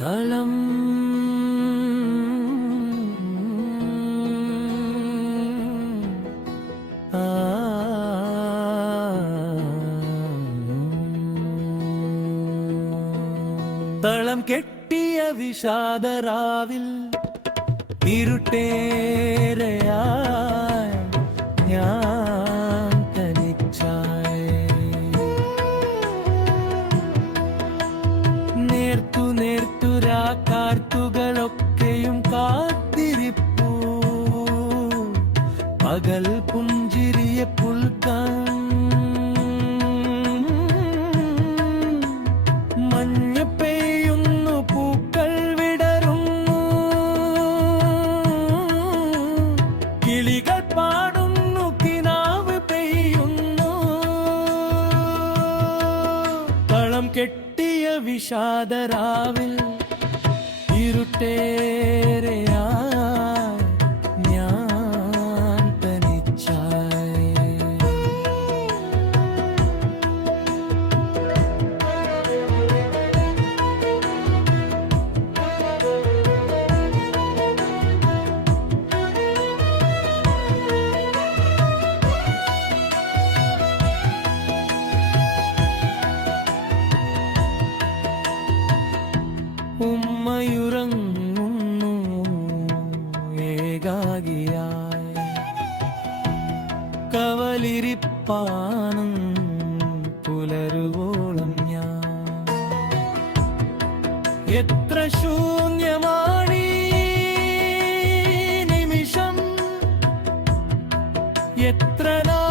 തളം. തളം കെട്ടിയ വിഷാദരാവിൽ ഇരുട്ടേറെയായി കാർത്തുകളൊക്കെയും കാത്തിരിപ്പൂ. പകൽ പുഞ്ചിരിയ പുൽക്കാൻ. ഷാദരാവിൽ പൂക്കൾ വിടരുന്നു. കിളികൾ കിനാവ് കെട്ടിയ വിഷാദരാവിൽ ഇരുട്ടേറെയായി ഏകാകിയായി കവലിരിപ്പാനും പുലരുവോളം ഞാൻ. എത്ര ശൂന്യമാണി നിമിഷം. എത്ര നാഥമാണീ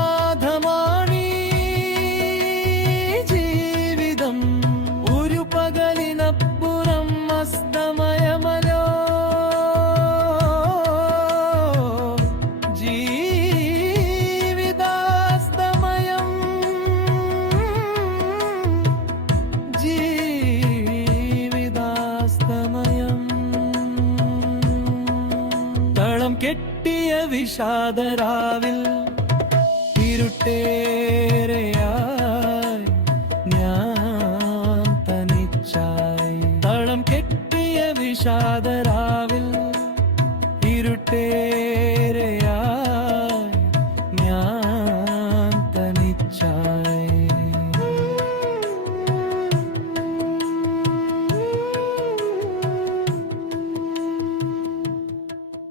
കെട്ടിയ വിഷാദരാവിൽ ഇരുട്ടേറെയായി ഞാൻ തനിച്ചായി. തളം കെട്ടിയ വിഷാദരാവിൽ ഇരുട്ടേ